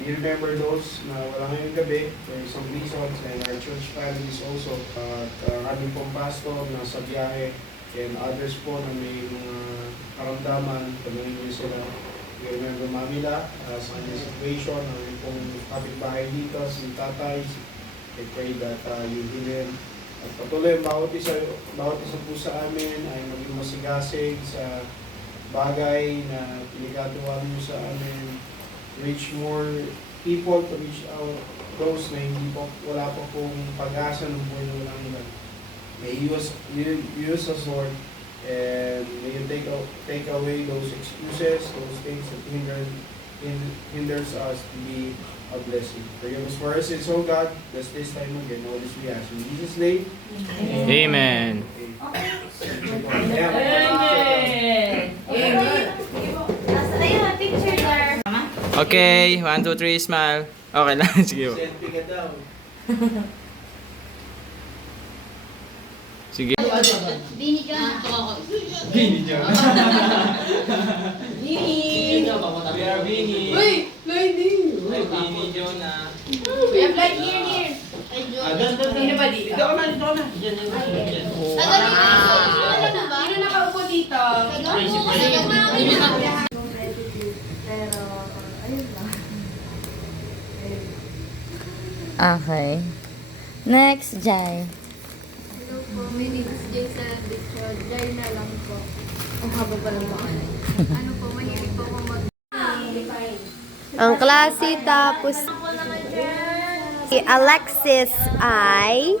We remember those na wala ngayong gabi for some reasons, and our church families also. Aming pong pastor na sa biyahe, and others po na may mga karamdaman, tanungin niyo sila. We remember Mamila sa kanyang situation, aming pong kapitbahay dito, si Tatay. I pray that you heal him. At patuloy, bawat isa po sa amin ay maging masigasig sa bagay na pinagagawa niyo sa amin. Reach more people, to reach out those na hindi po, wala pa pong pag-asa ng buhay na walang ilan. May use us, Lord, and may you take away those excuses, those things that hinders us to be a blessing. Forgive us for our sins, oh God. Bless this time again. All this we ask in Jesus' name. Amen. Okay, 1, 2, 3, smile. Okay lang, sige po. Selfie ka daw. Sige. Bini ka. Bini dyan. Bini. We are Bini. Uy! Lady! Ay, Bini Jonah. We have light here. Ay, John. Sino ba dito? Dito ka na, dito ka na. Sino nakaupo dito? Okay. Next, Jai. Hello po, my name is Jay Salabitro. Jay na lang po. Ang haba pa ng pangalan. Ano po, mahilig po ako mag... Ang klase tapos si Alexis ay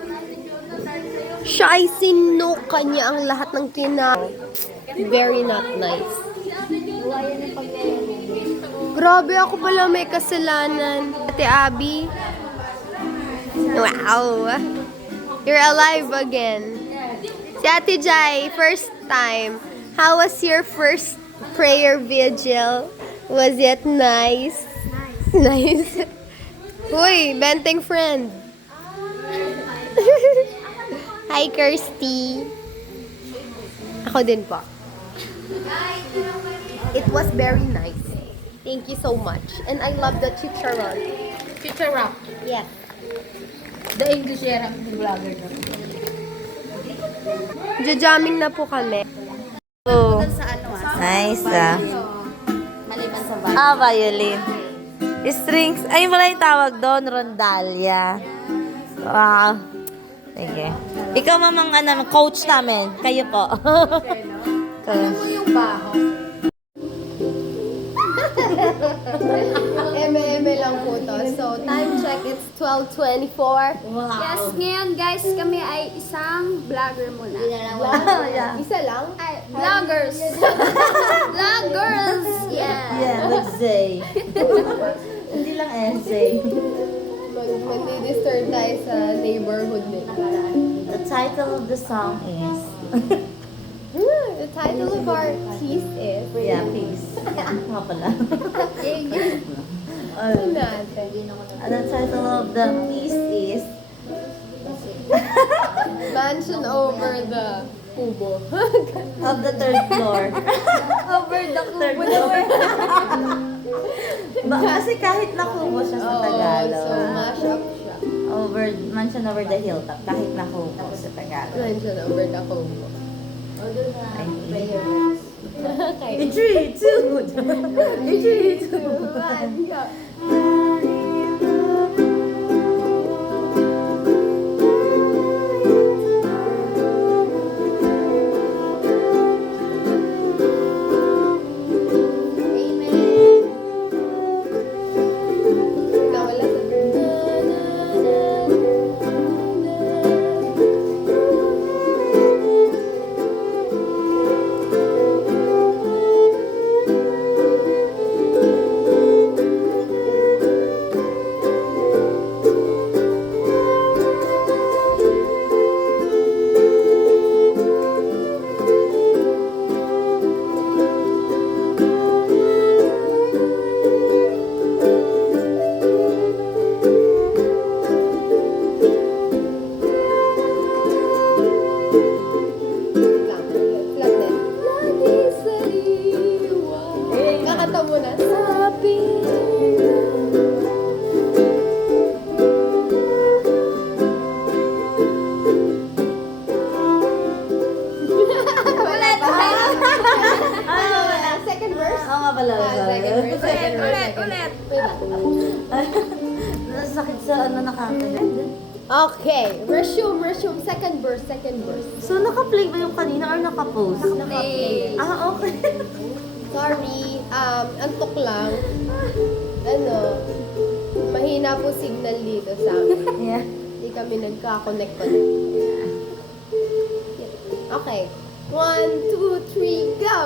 siya ay sinuka niya ang lahat ng very not nice. Grabe, ako pala may kasalanan. Ate Abby. Wow. You're alive again. Si Ate Jai, first time. How was your first prayer vigil? Was it nice? Nice. Uy, Benteng friend. Hi, Kirsty. Ako din po. It was very nice. Thank you so much. And I love the chicharon. Future rap. Yes. The English era ng vlogger na. Jamming na po kami. Oh. Nice, ah. Maliban sa Violin. Strings. Ay, wala yung tawag doon. Rondalia. Wow. Sige. Ikaw, mamang, coach namin. Kayo po. Kayo. Yung baho. Eme lang po to. So, time check, it's 12:24. Yes, ngayon guys, kami ay isang vlogger muna. Yeah. Isa lang? Ay, vloggers! Vloggers! Yeah! Yeah, let's say. Hindi lang essay. Mag-disturb tayo sa neighborhood nila. The title of the song is... The title of our piece is... Yeah, peace. Nga pala. Ano natin? The title of the piece is... Mansion over the kubo. Of the third floor. Over the third floor. Kasi kahit na kubo siya sa Tagalog. So, mash up siya. Mansion over the hilltop. Kahit na kubo sa Tagalog. Mansion over the kubo. Okay. In 3, 2, 3, 2, 1. Nawala sa... Sakit! Nasakit sa ano nakakagat. Okay, resume. Second verse. So, naka-play ba yung kanina or naka-post? Naka-play. Ah, okay. Sorry, antok lang. Ano, mahina po signal dito sa amin. Yeah. Hindi kami nagka-connect. Okay. 1, 2, 3, go!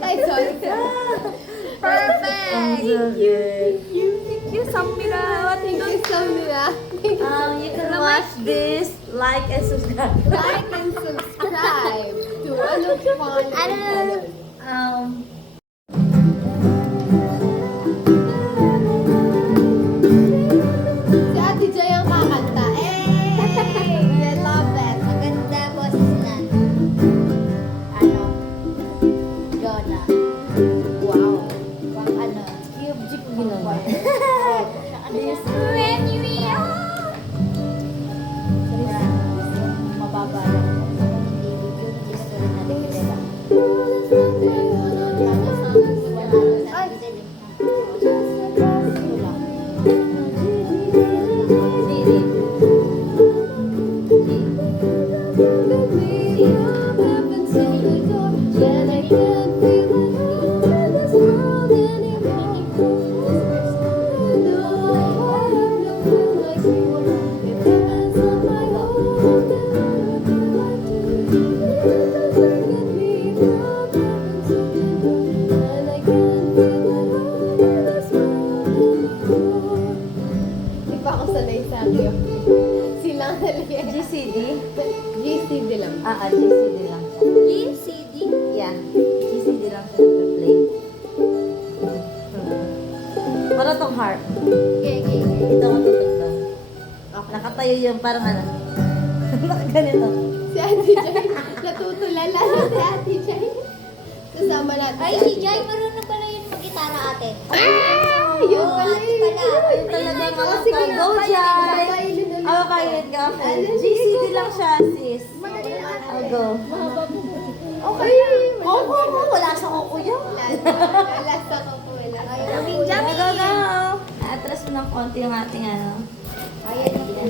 Ay, sorry. Perfect! Thank you. Thank you, Samira. Thank you, Samira. You can watch this, like and subscribe. Like and subscribe to Ano Fun. Um, Si Ate Jay ang kakanta. I love it. Maganda boses na. Ano? Jonah. Wow. Pang ano? cube jeep ko ginawa. This when we are. Mababa lang. Hindi video. Gusto rin natin kilala. Di pa ako sanay sa akin. Silang haliya. GCD? GCD lang. GCD lang. GCD. Yeah. GCD lang siya nagpa-play. Para tong harp. Okay. Ito ka tutugtog. Nakatayo yung parang ano. Ganito. Si Ate Jay. Natutulala na si Ate Jay. Kasama natin Ay, si si Ate Jai, marunong pala yun mag-gitara ate. Yun pala Ate pala. Ayun talaga mga Sige, go, kabailin Jai! ulit. Oh, kailin ka ako. GCD lang siya, sis. I'll go. Okay. Wala sa kuko yun. Wala sa ko po. Wala. Go, go, go! Atras mo ng konti yung ating ano.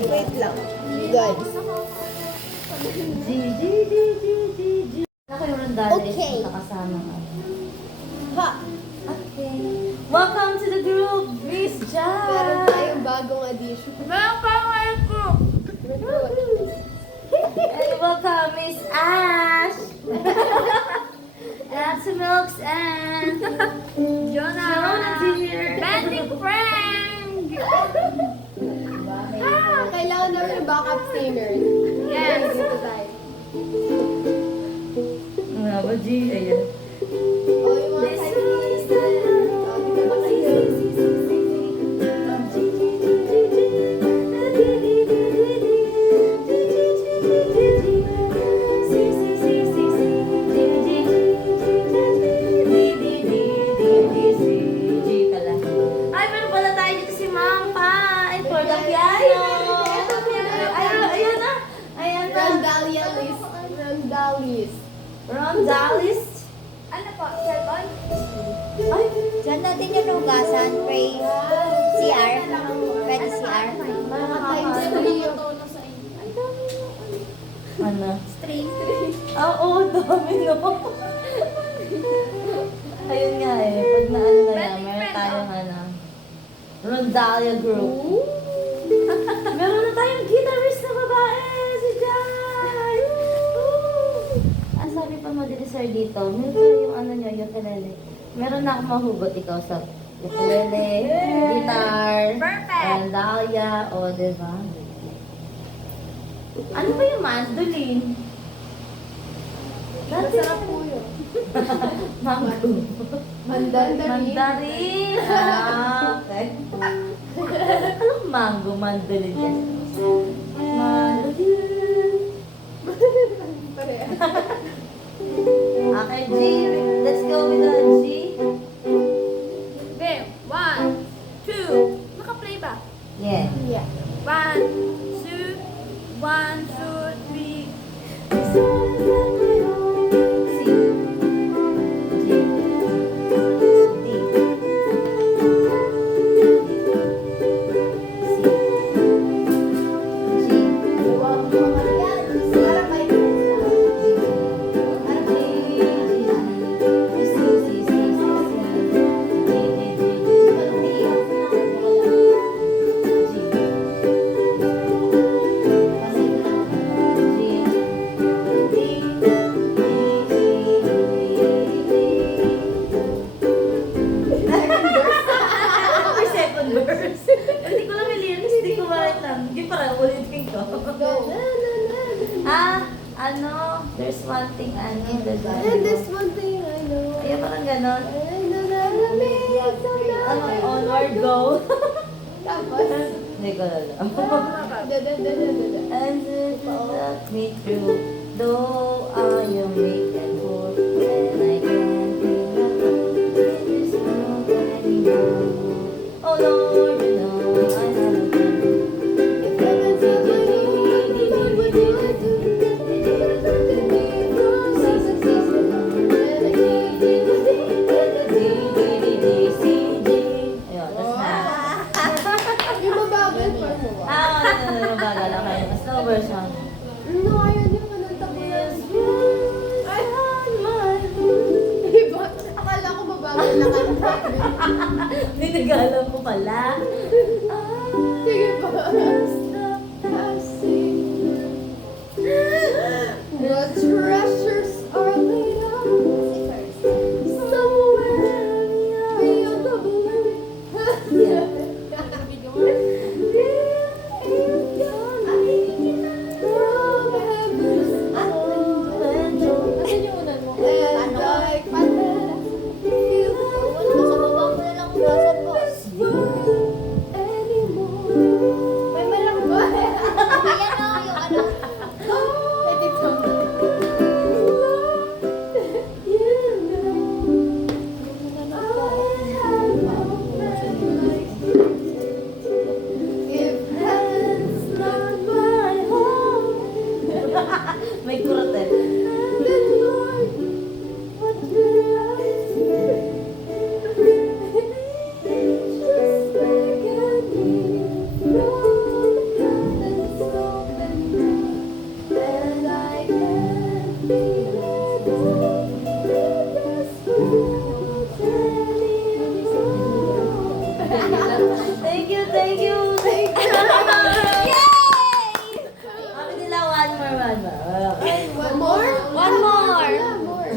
Wait lang. Guys. G. Ako yung rondales Okay. na kasama ka. Ha! Okay. Welcome to the group, Miss Jai! Meron tayong bagong addition. And welcome, Miss Ash! Lots of milks and Jonah dear! Bending friend! Kailangan namin ng backup singer. Yes. Dito tayo. Ano ba, G? Ayan. O, yung mga kaibigan. Dito ba kayo? Ay, meron pala tayo dito si Ma'am Pa. Ay, for the piano. Ayun na. Ayan na. Rondalis. Rondalis. Ano po, cellphone? Ay, Diyan natin yung hugasan. Pray. CR. ano. String. Oo, dami no. Ayun nga eh, pag naano na yan, meron tayong ano, Rondalia Group. Meron na tayong guitarist na babae, si Jai! Sabi pa mo din sir dito, meron pa yung ano nyo, ukulele. Meron na akong mahugot ikaw sa ukulele, guitar, Rondalia, o diba? Ano ba yung mandolin? Masarap po yun. Mango. Mandarin. Ah, okay. Anong mango? Mandolin kasi. Mandolin. Okay, G. Let's go with the G. Okay, 1, 2. Naka-play ba? Yeah. Yeah. 1, 2, 1, 2, 3. C. G. D. Hindi ko lang may lyrics, hindi ko malit lang. Hindi parang ulitin ko. Ano, there's one thing, ano, And this one thing I know. Ayun, parang ganon. Ano, Ano, onward go. Tapos, Hindi ko alam. da-da-da-da-da-da. And it left me through, though I am weak and poor, and I can't feel in this world anymore. Oh Lord, you know I have a dream. If heaven said you need, what would I do? Ayun, tas na. Yung mabagal pa mo. Mabagal ako. Slow version. No, ayaw niyo kananta ko yan. I had my Diba? Akala ko mabagal na kanta. Hindi nag-alam ko pala. Sige pa. The treasures are laid out somewhere beyond the blue. From heaven's and I can't feel this world anymore. May malang ba? Ayan o, yung ano. Let it go. You know, I have if heaven's not my home, May kurot eh. then Lord, what will I do? Just like a leaf from heaven's open door, and I can't be let down in this world anymore. Thank you, thank you, thank you. Yay! Sabi nila one more. Okay. One more? One more. Yeah, more.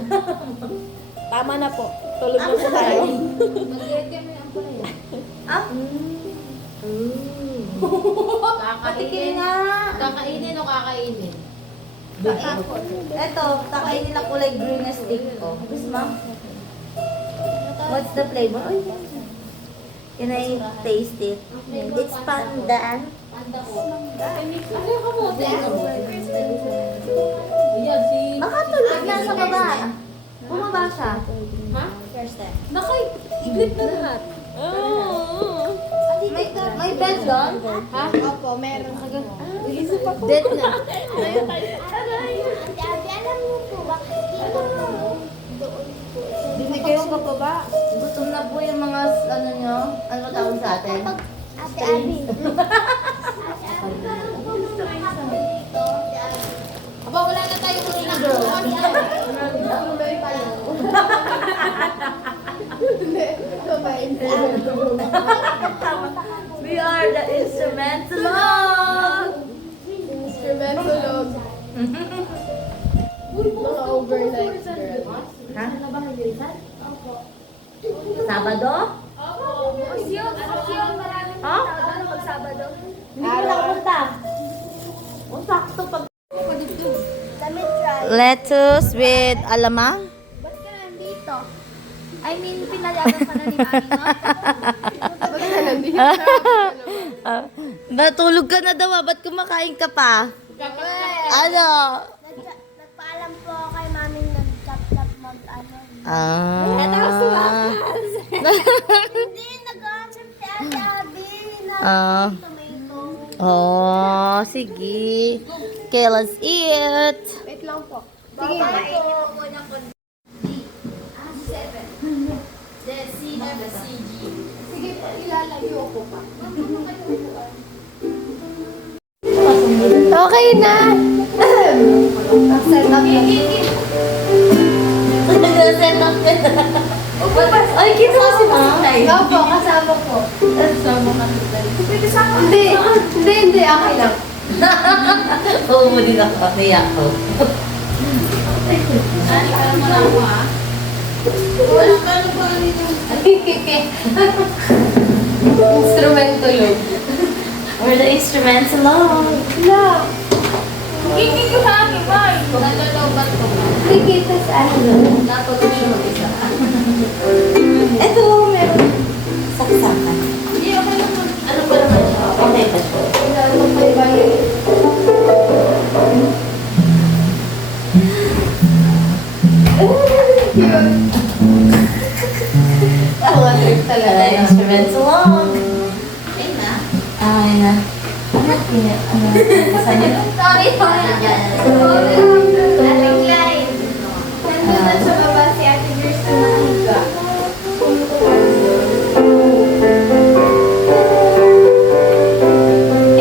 Tama na po. Tulog na po tayo. Ah? Patikin nga. Kakainin o kakainin? Eto, kakainin na kulay green na stick ko. Gusto mo? What's the flavor? Ay, can I taste it? It's pandan. Ano ka mo? Baka tulog na sa baba. Bumaba siya. Ha? Naka-iglip na lahat. May bed doon? Ha? Opo, meron. Iisip ako. Dead na. Hindi na kayo bababa. Gutom na po yung mga ano nyo. Ano ba tawag sa atin? Ate Abby. Aba, We are the instrumental. Instrumental. Mga overnight girl. Ha? Sabado? Ha? Hindi ko nakapunta. Ang sakto pag... Let me try. Lettuce with alamang? Ba't ka nandito? I mean, pinayagan ka na ni Mami, no? Ba't ka nandito? Batulog ka na daw ah. Ba't kumakain ka pa? Ano? Nagpaalam po ako kay Mami nag-chop-chop mag-ano. Ah. Hindi, nag-chop si Ate Abby. Ah. Tomato. Oh, sige. Okay, let's eat. Wait lang po. Sige. Sige po, ilalayo ko pa. Okay na. Set up na. Ay, kita mo si Ma'am. Opo, kasama po. Hindi, hindi, okay lang. Oo, din ako. Naiyak ko. Instrumento yun. We're the instruments alone. Wala. Hindi ko sa akin, Boy. Nalolobat ko. Sige, tas ano. Natulog siya mag-isa. Ito, meron. Saksakan. Hindi, okay naman. Ano pa naman siya? Okay pa siya. Ano pa ba yun? Cute. Mga trip talaga The yun. instruments alone. Okay na. Ay na. Ano? Saan yun? Sorry, sorry. Ate Klein. Nandun sa baba si Ate Grace na nakahiga. Sobrang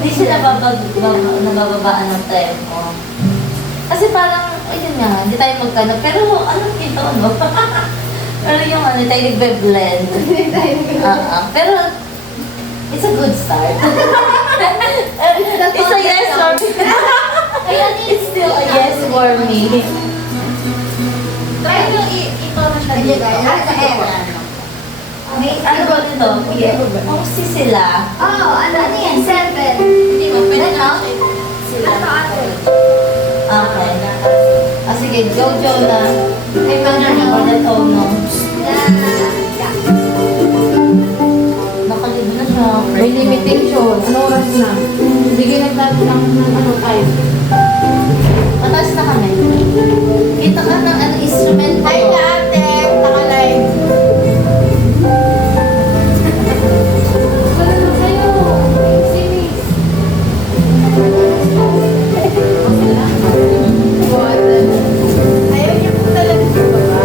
Hindi siya nabababaan ng tempo. Kasi parang, ayun nga, hindi tayo magkano. Pero ano dito, ano? Pero yung ano, tayo nagbe-blend. Pero, it's a good start. It's a yes for me. It's still a yes for me. Try nyo i-toro siya dito. Ano ba dito? Kung si sila. Oo, ano yan? 7. Hindi mo, pwede na siya. Sila. Okay. Ah, sige, Jojo na. Ay, paano na tono? Nakalib na siya. May limitation. Ano oras na? Bigyan natin ng ano time. Mataas na kami. Kita ka ng ano, instrument ko. Hi ka ate, naka-live. Wala na kayo. Sinis. Ayaw niya po talaga sa baba.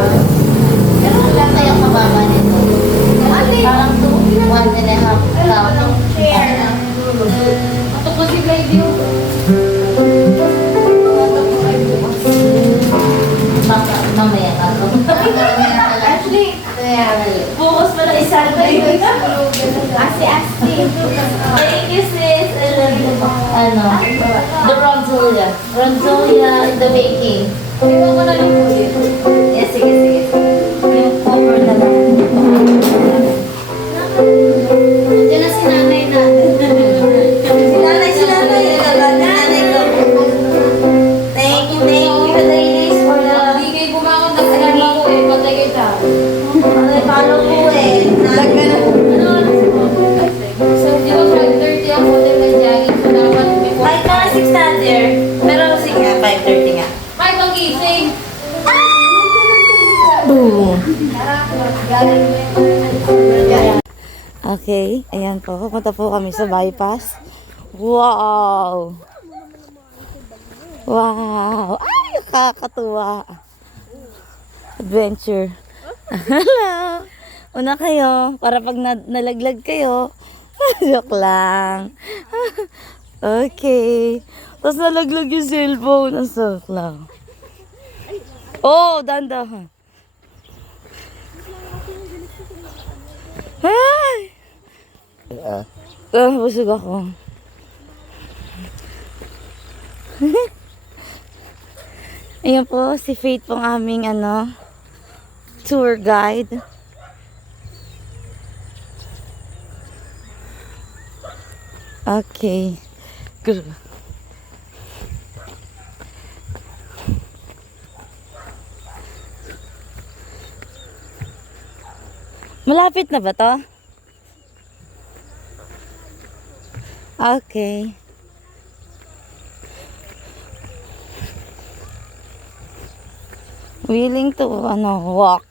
Ronzolia in the making. Ikaw ko na lang po din. Yes, sige, sige. Yung cover na lang. Diyan na si nanay natin. Si nanay. Nanay ko. Thank you, ladies, for the... Hindi kayo bumakot na sinama ko eh. Patay kita. Ay, follow po eh. Ano oras po? So, di ba 5:30 ako din mag-jogging? So, dapat before. Kahit mga 6 na there. Pero sige nga, 5:30 nga. 5 ang gising. Boom! Okay, ayan po. Pupunta po kami sa bypass. Wow! Wow! Ay, nakakatuwa. Adventure. Hello! Una kayo, para pag nalaglag kayo. Joke lang. Okay. Tapos nalaglag yung cellphone. Joke lang. Oh, dandahan. Ay! Busog ako. Ayan po, si Faith pong aming tour guide. Okay. Good. Malapit na ba to? Okay. Willing to walk.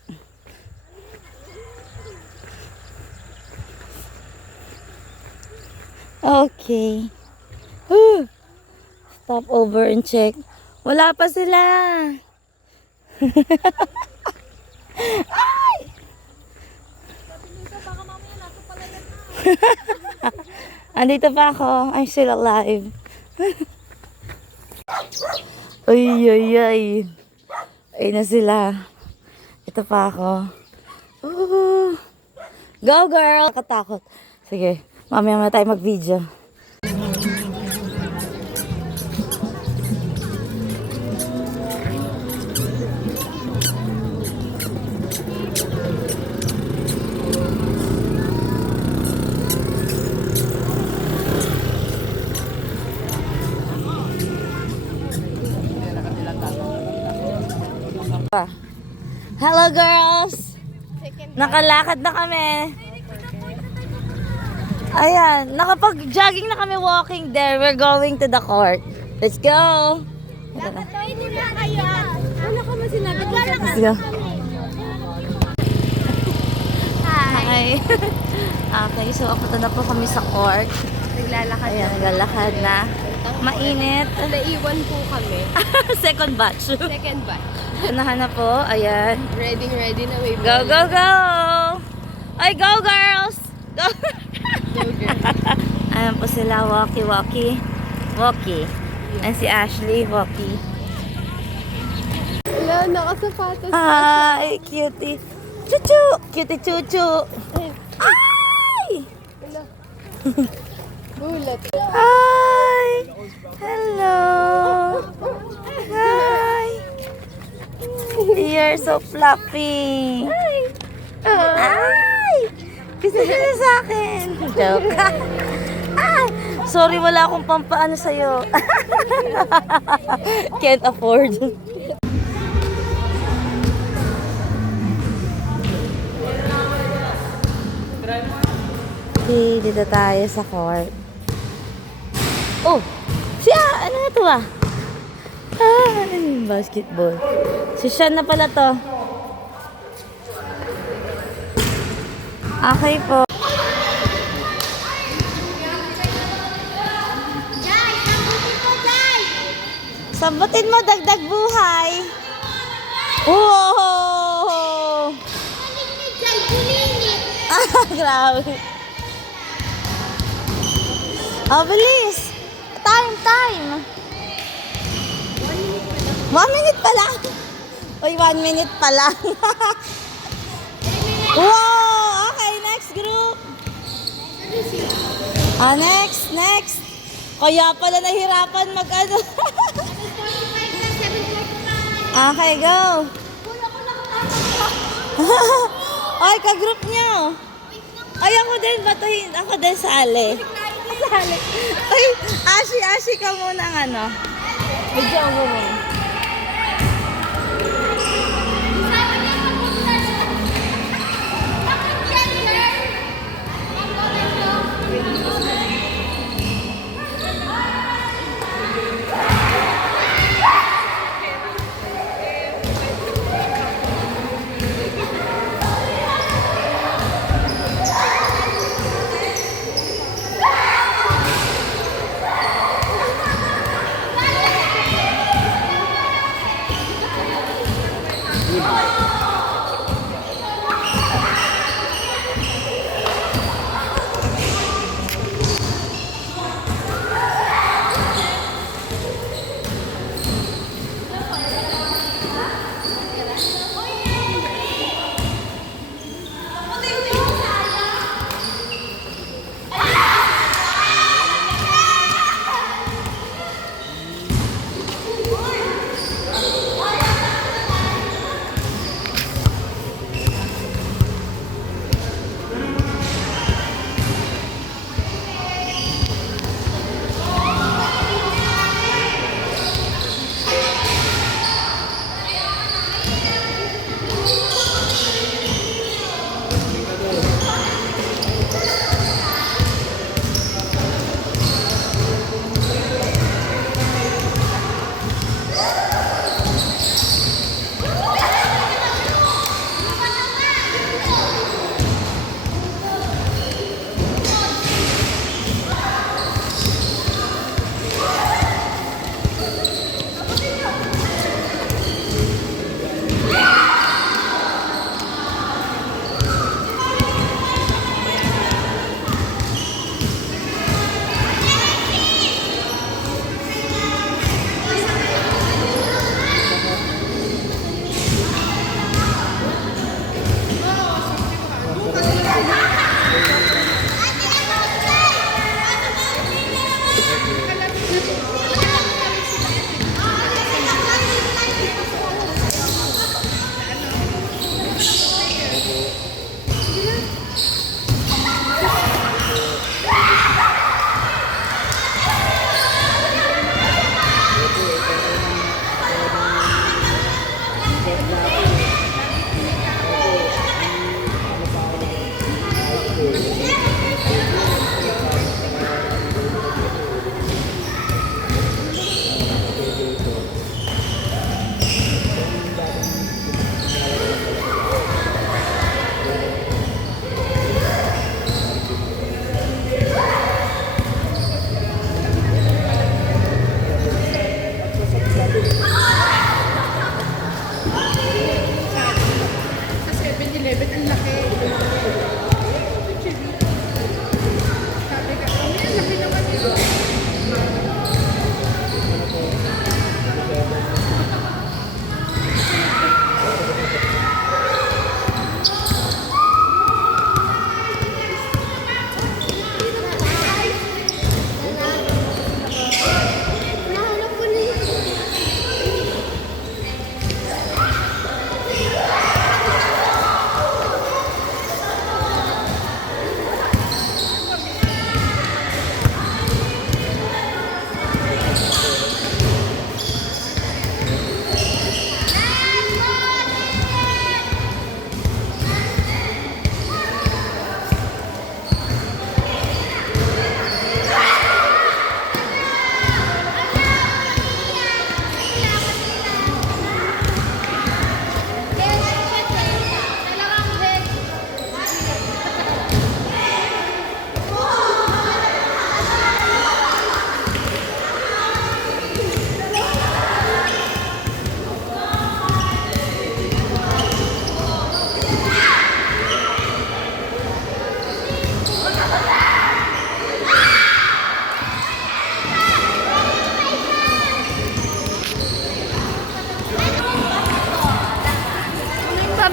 Okay. Stop over and check. Wala pa sila. Ay! Andito pa ako. I'm still alive. Ay, ay, ay. Ay na sila. Ito pa ako. Go girl! Katakot. Sige, mamaya na tayo mag-video. Hello girls! Nakalakad na kami. Ayan, nakapag-jogging na kami walking there. We're going to the court. Let's go! Let's go. Hi! Okay, so apunta na po kami sa court. Naglalakad. Ayan, naglalakad na. Mainit. Naiwan po kami. Second batch. Second batch. Unahan na po. Ayan. Ready na may Go, go, go! Ay, go girls! Go! Ayan po sila, walkie. And si Ashley, walkie. Wala, nakasapatos. Hi, cutie. Chuchu! Cutie chuchu. Ay! Bulat. Hi! Hello! Hi! You're so fluffy. Ay! Gusto niya sa akin. Joke. Ay! Sorry, wala akong pampaano sa'yo. Can't afford. Okay, dito tayo sa court. Oh! Siya! Ano na to ah? Ay, basketball. Si Sean na pala to. Okay po. Sambutin mo, dagdag buhay. Wow! Ah, grabe. Oh, bilis. Time. 1 minute pa lang. Uy, 1 minute pa lang. Wow! Okay, next group. Next. Kaya pala nahirapan mag-ano. Okay, go! Ay, ka-group niyo! Ay, ako din, batuhin. Ako din, sali. Sali. Ay, Ashi ka muna ng ano. Video mo muna.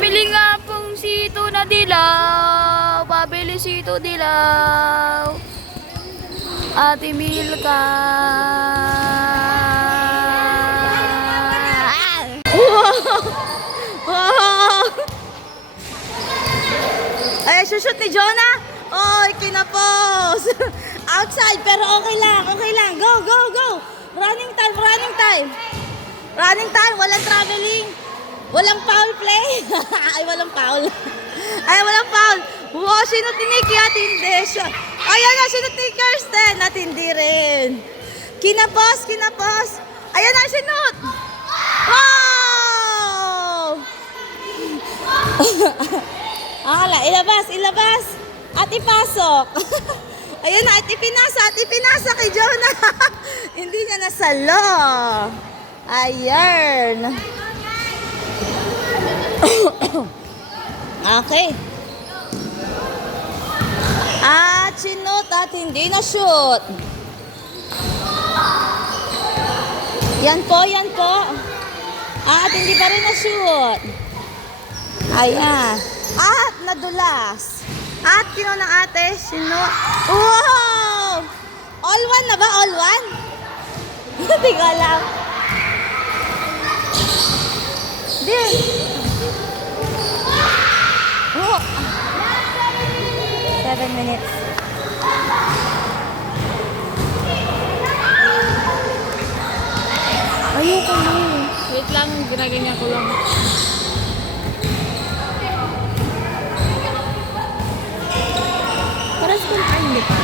Pabili nga pong sito na dilaw. Pabili sito dilaw. Ate Milka. Ah! Isushoot ni Jonah. Oy, kinapos. Outside, pero okay lang, okay lang. Go, go, go. Running time, running time. Running time, walang traveling. Walang foul play. Ay, walang foul. Ay, walang foul. Wow, sinot ni Nikki at hindi siya. Ayan na, sinot ni Kirsten at hindi rin. Kinapos, kinapos. Ayan na, sinot. Wow! Akala, ilabas, ilabas. At ipasok. Ayun na, at ipinasa kay Jonah. Hindi niya nasalo. Ayan. Okay. At sinot at hindi na shoot. Yan po, yan po. At hindi pa rin na shoot. Ayan. At nadulas. At kino ng ate, sinot. Wow! All one na ba? All one? Hindi ko alam. Di. Oh. 7 minutes. Ayoko na. Wait lang, ginaganyan ko lang. Paras ko ay hindi pa.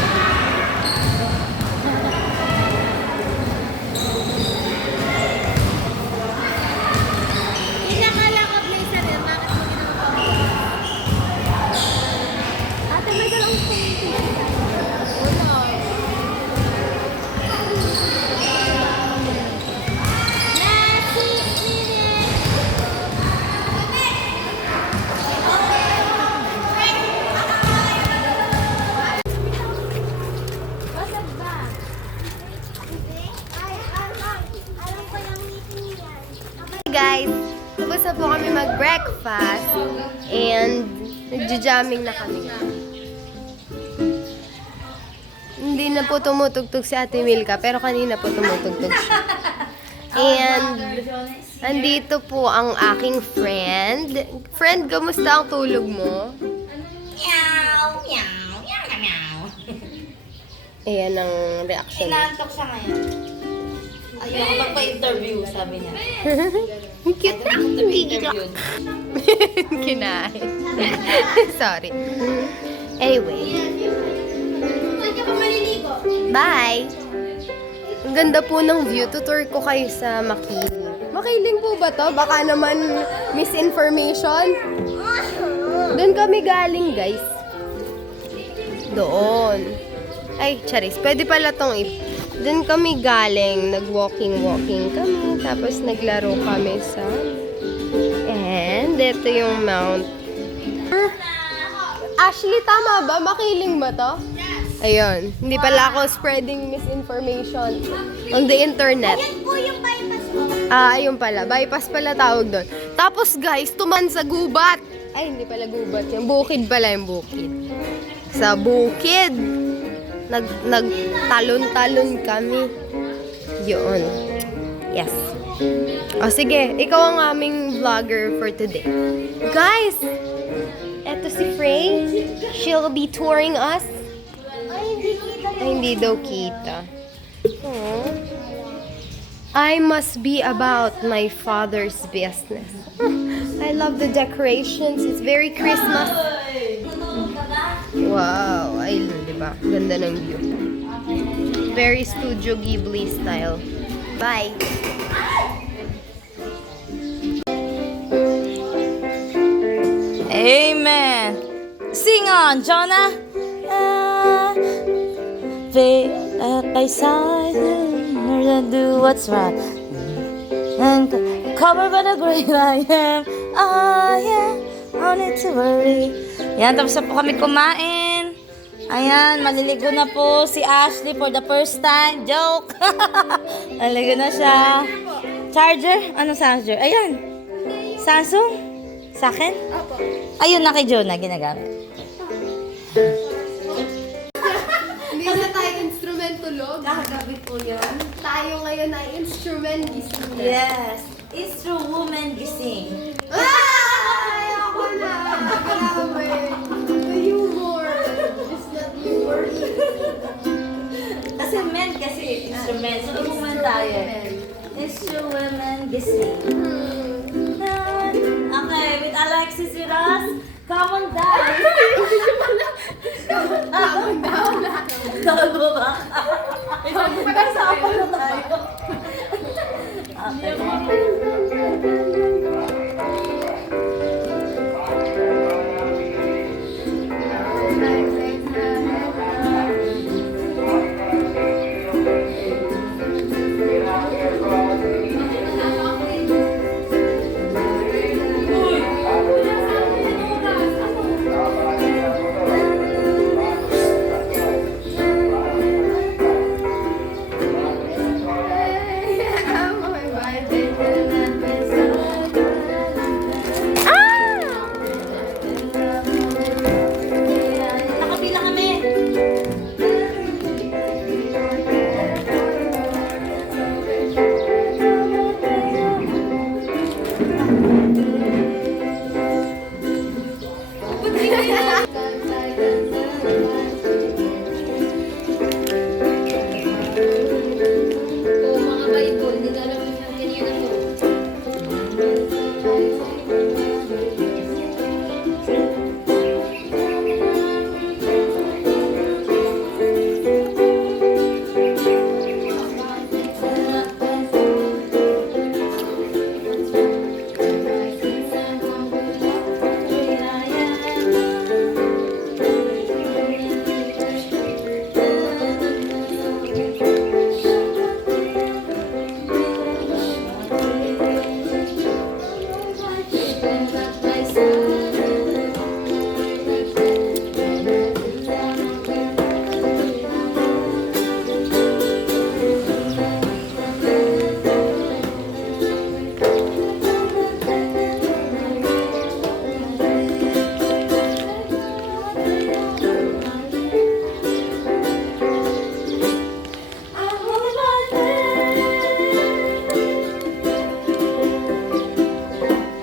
Pinakalakot na isa rin. Bakit mo ginawa pa? Ate, may dalawang pumunti. Wala. Basag ba? Ay, alam ko yung meeting yan. Guys, tapos na po kami mag-breakfast and nagja-jamming na kami. Hindi na po tumutugtog si Ate Milka, pero kanina po tumutugtog siya. And andito po ang aking friend. Friend, kamusta ang tulog mo? Meow, meow, meow, meow. Ayan ang reaction. Inaantok siya ngayon. Ayun, magpa-interview, sabi niya. Cute na. Interviewed. Kinain. Sorry. Anyway. Saan ka pa maliligo? Bye! Ang ganda po ng view. Tutur ko kayo sa Makiling. Makiling po ba to? Baka naman misinformation. Doon kami galing, guys. Doon. Ay, charis. Pwede pala tong doon kami galing. Nag-walking kami. Tapos naglaro kami sa... And ito yung mount. Ashley, tama ba? Makiling ba to? Ayun. Hindi pala ako spreading misinformation on the internet. Yan po yung bypass ko. Ayun pala. Bypass pala tawag doon. Tapos guys, tuman sa gubat. Ay, hindi pala gubat. Yung bukid pala yung bukid. Sa bukid. Nagtalon-talon kami. Yun. Yes. O sige, ikaw ang aming vlogger for today. Guys! Eto si Frey. She'll be touring us. Ay, hindi daw kita. Aww. I must be about my father's business. I love the decorations. It's very Christmas. Wow. Ay, diba? Ganda ng view. Very Studio Ghibli style. Bye. Amen. Sing on, Jonah. Play by side and do what's right. And covered by the great I am. I am. No need to worry. Yan, tapos na po kami kumain. Ayan, maliligo na po si Ashley for the first time. Joke. Maliligo na siya. Charger? Anong charger? Ayan. Samsung? Sa akin? Ayun na kay Jonah, ginagamit. Hindi na tayo instrumentolog. Kakagabi po yun. Tayo ngayon ay instrument gising. Yes. It's true woman gising. Ay! Ako na! Grabe. Ayun. Kasi men kasi instrument. So, woman tayo. Instrument gising. Okay, with Alexis with us. Come on down. Come on down. Gago ba? Pag-asapan na tayo. Okay. Nakapila kami. Oo, mga Bible, hindi ko alam kung kanina to.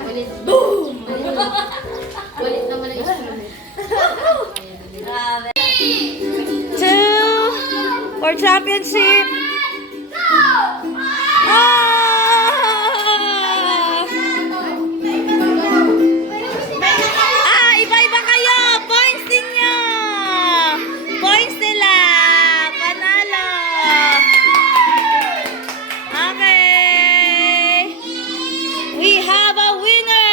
Ulit. Boom! Ulit naman ang instrument. Grabe. 2 for championship. Iba-iba kayo. Points ninyo. Points nila. Panalo. Okay. We have a winner.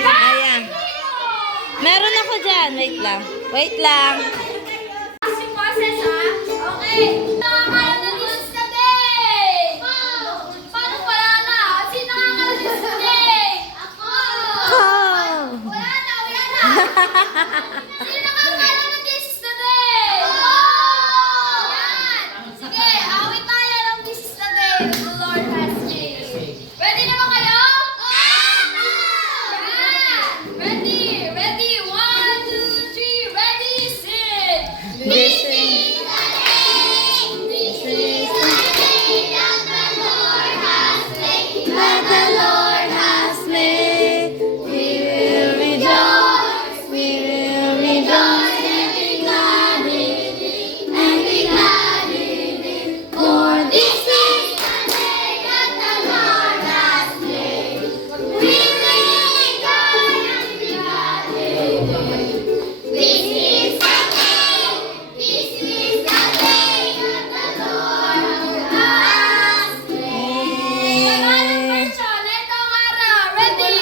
Ayan. Meron ako dyan. Wait lang. Wait lang. Yung process, ha? Okay. Nakakalalis na day! Paano wala na? Sino nakakalalis na day? Ako! Wala na, wala na! Sino nakakalalis na day? Ako! Yan! Sige, awit tayo ng this is the day that the Lord has made. Ready na ba kayo? Yan! Ready! Ready! 1, 2, 3, ready, sit! This is what the Lord has made. We will rejoice. We will rejoice and be glad in it. And be glad in it. For this is the day that the Lord has made. We will rejoice and be glad in it. This is the day. This is the day that the Lord has made. Tagalog version, itong araw. Ready?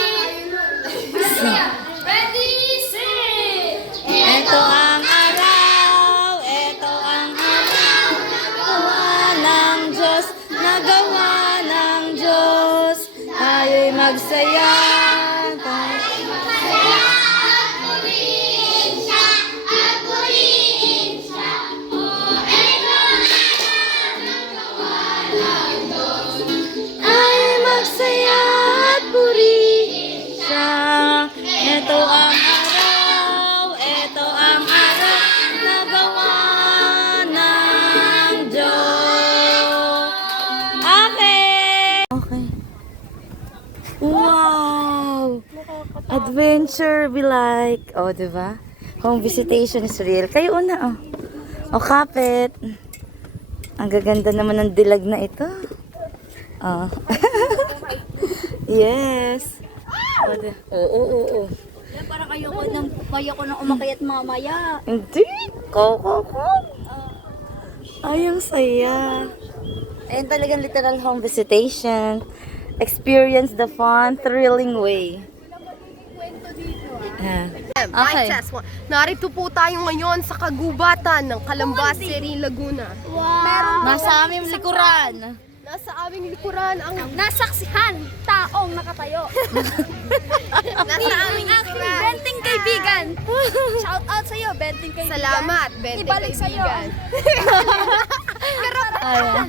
Ready, sit! Ito ang araw, ito ang araw, nagawa ng Diyos, nagawa ng Diyos. Tayo'y magsaya, tayo'y magsaya, at purihin siya, at purihin siya. Oh, ito ang araw, nagawa ng Diyos. Tayo'y magsaya at purihin siya. Ito ang araw, ito ang araw, nagawa ng Diyos. Okay. Okay. Wow! Adventure be like. Oh, diba? Home visitation is real. Kayo una, oh. O, kapit. Ang gaganda naman ng dilag na ito. Oh. Yes. Oo. Para kayo ko nang umakyat mamaya. Hindi. Ko. Ay, ang saya. Ayun talagang literal home visitation. Experience the fun, thrilling way. Mic Okay. test one. Narito po tayo ngayon sa kagubatan ng Calamba City, Laguna. Nasa aming likuran. Nasa aming likuran ang Nasaksihan, taong nakatayo. nasa aming likuran. Benting kaibigan. Shout out sa'yo, Benting kaibigan. Salamat, Bente Ibalik sa'yo. kaibigan. Ayan.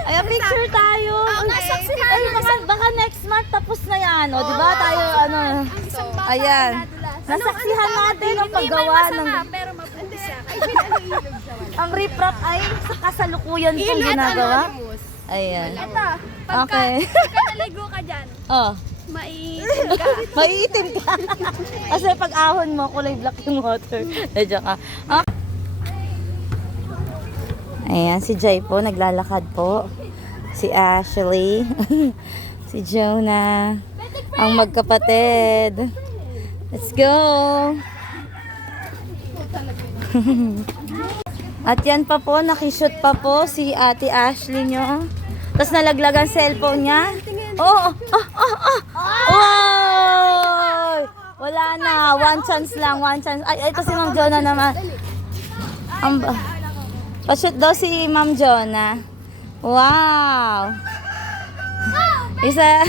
Ayan, picture tayo. nasaksihan. Ay, baka next month tapos na yan. O, di ba tayo, ano. Ayan. Nasaksihan natin ang paggawa ng... Pero mabuti siya. Ang riprap ay sa kasalukuyan kong ginagawa. Anonymous. Ayan. Ito, Okay. pagka naligo ka dyan, Oh, maiitim ka. maiitim ka. Kasi pag ahon mo, kulay black yung water. Medyo ka. Okay. Ayan, si Jai po, naglalakad po. Si Ashley. Si Jonah. Ang magkapatid. Let's go! At yan pa po, nakishoot pa po si Ate Ashley nyo. Tapos nalaglag ang cellphone niya. Oh! Wow! Wala na. One chance lang. One chance. Ay, ito si Ma'am Jonah naman. Pa-shoot daw si Ma'am Jonah. Wow! Isa.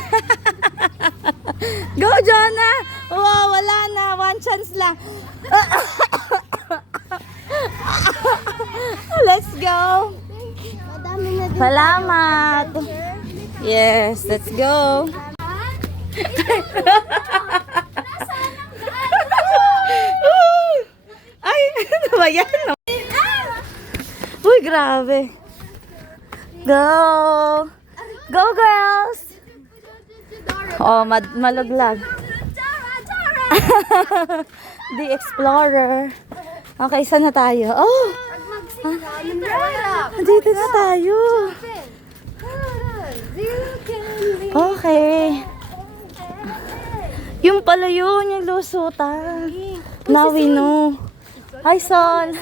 Go, Jonah! Wow, wala na. One chance lang. Let's go! Salamat! Yes, let's go! Ay, ano ba yan? Uy, grabe! Go! Go, girls! Oh, maluglag. The Explorer. Okay, saan na tayo? Oh! Dito na tayo. Okay. Yung pala yun, yung lusutan. Now we know. Hi, Sol.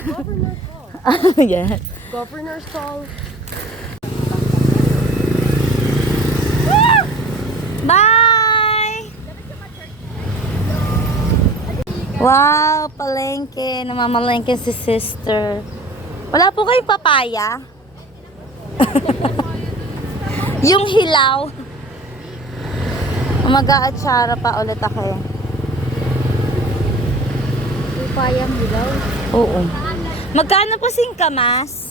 Yes. Governor's call. Bye! Wow, palengke. Namamalengke si sister. Wala po kayong papaya? Yung hilaw. Mag-aatsara pa ulit ako. Payang hilaw. Oo. Magkano po singkamas?